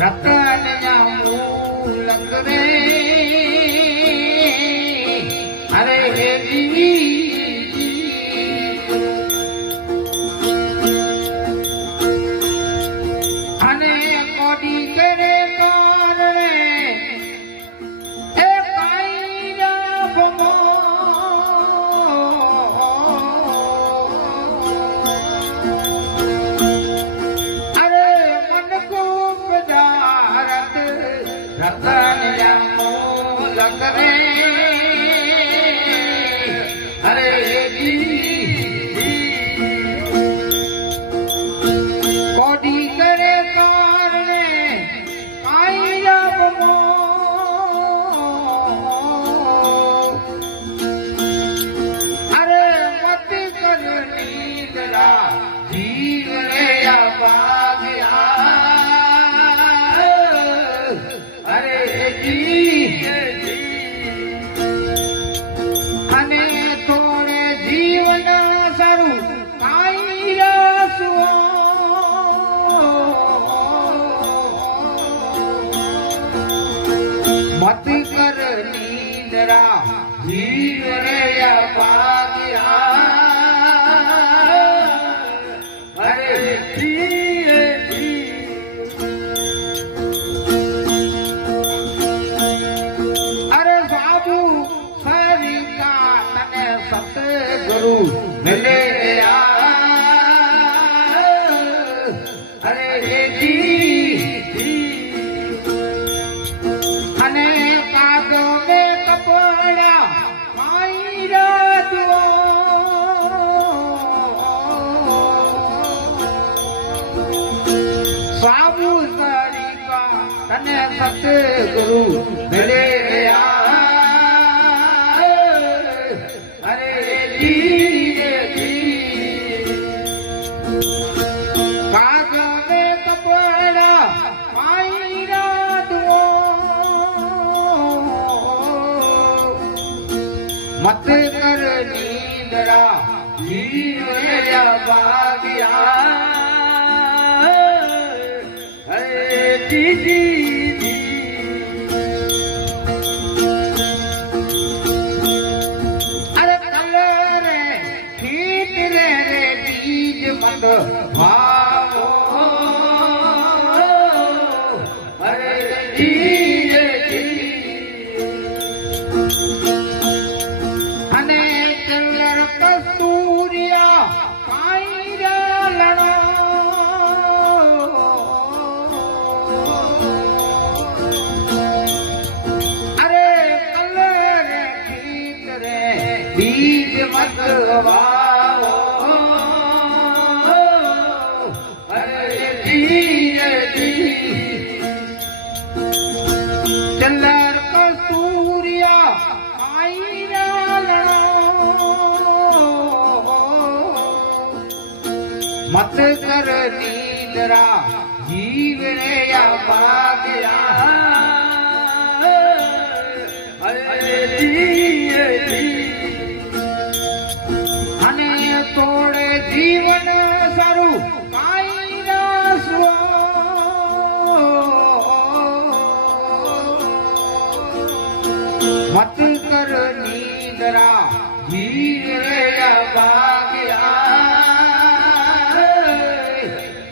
રતન મૂલક રે અરે હે અને કોડી કરે કારણે એ કાઈ રામો અરે મન કો પધારત રતન મૂલક રે અરે કોડી કરે કારણે કાઈ રામો અરે મત કર નીંદરા જીવ રે આવાગ્યા અરે અને તોડે જીવન સારું કાઈ રાસવો મત કર નીંદરા જીવ રે આવાગ્યા અરે અરે બાબુ સરિકા તને સતગુરુ મિલે અરે અને કાગો મે કપડા માઈ રાદવો બાબુ સરિકા તને સતગુરુ મિલે અરે કાગો મે કપડા માઈ રાદવો મત કર નીંદરા જીવ રે આવાગ્યા અરે અરે કલરે ઠીક રે બીજ મત ભાવો અરે અને કલર કસ્તુરિયા કાઈ લણો અરે કલર ઠીક રે બીજ મત વાવો અરે કલર કસ્તુરિયા કાઈ લણો મત કર નીંદરા જીવ રે આવાગ્યા અને તોડે જીવન સારું કાઈ રાસવો મત કર નીંદરા જીવ રે આવાગ્યા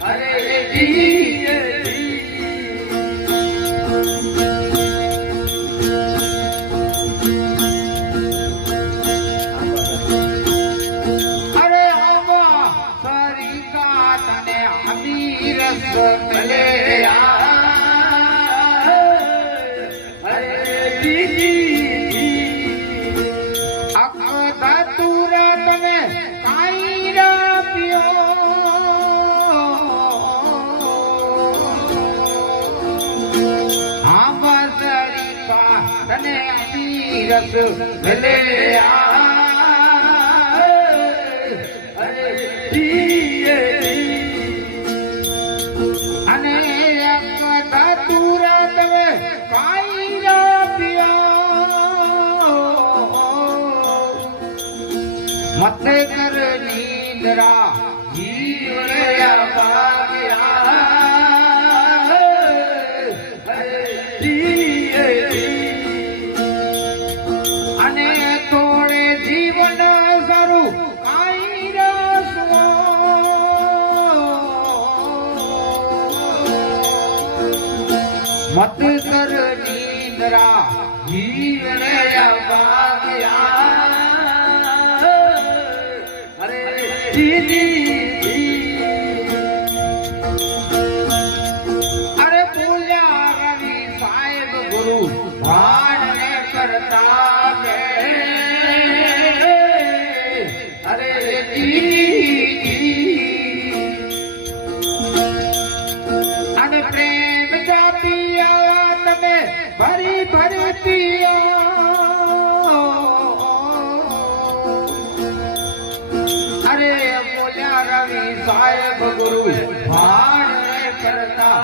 અરે અરે આવા સરિકા તને અમીરસ મળે અકધાતુરા તમે કાઈ રાપ્યો આવા સરિકા તને અમીરસ મળે અને અકધાતુરા તમે કાઈ રાપ્યો મત કર નીંદરા જીવ રે આવાગ્યા મત કર નિંદ્રા જીવ રે અભાગ્યા અરે દીદી અરે પૂજા રવિ સાહેબ ગુરુ ભાન ને કરતા કે અરે દીદી અને પ્રેમ જાપિયા તમે ભરી ભરી પિયા અરે બોલ્યા રવિ સાહેબ ગુરુ ભાણ ને કરતા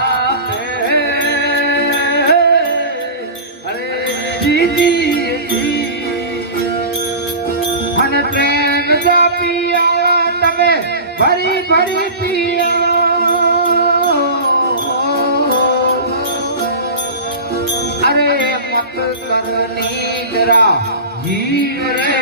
અરે દીદી અને પ્રેમ જાપિયા તમે ભરી ભરી પિયા અરે મત કર નિંદ્રા જીવ રે